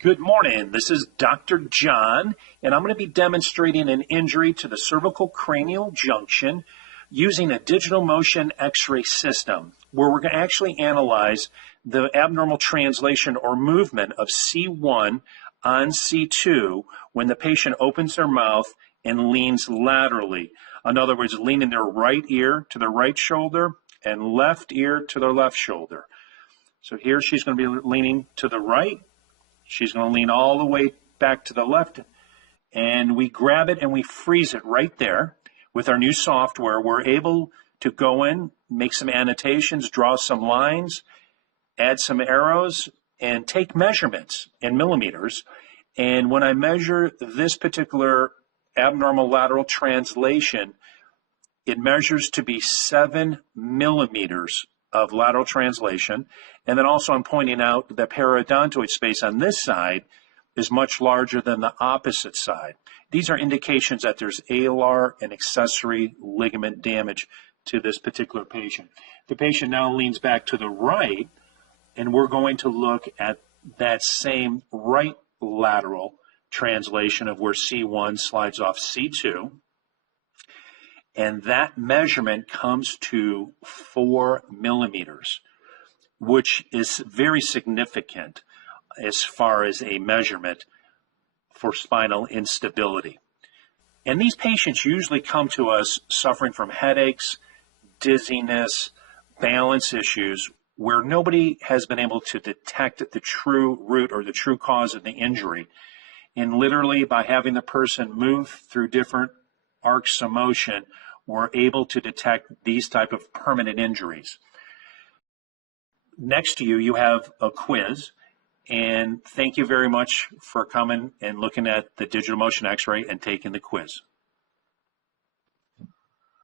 Good morning. This is Dr. John, and I'm going to be demonstrating an injury to the cervical cranial junction using a digital motion X-ray system, where we're going to actually analyze the abnormal translation or movement of C1 on C2 when the patient opens their mouth and leans laterally. In other words, leaning their right ear to their right shoulder and left ear to their left shoulder. So here she's going to be leaning to the right. She's going to lean all the way back to the left, and we grab it and we freeze it right there. With our new software, we're able to go in, make some annotations, draw some lines, add some arrows, and take measurements in millimeters. And when I measure this particular abnormal lateral translation, it measures to be 7 millimeters of lateral translation. And then also I'm pointing out the periodontoid space on this side is much larger than the opposite side. These are indications that there's alar and accessory ligament damage to this particular patient. The patient now leans back to the right, and we're going to look at that same right lateral translation of where C1 slides off C2. And that measurement comes to 4 millimeters, which is very significant as far as a measurement for spinal instability. And these patients usually come to us suffering from headaches, dizziness, balance issues, where nobody has been able to detect the true root or the true cause of the injury. And literally by having the person move through different arcs of motion, we're able to detect these type of permanent injuries. Next to you, you have a quiz, and thank you very much for coming and looking at the digital motion X-ray and taking the quiz.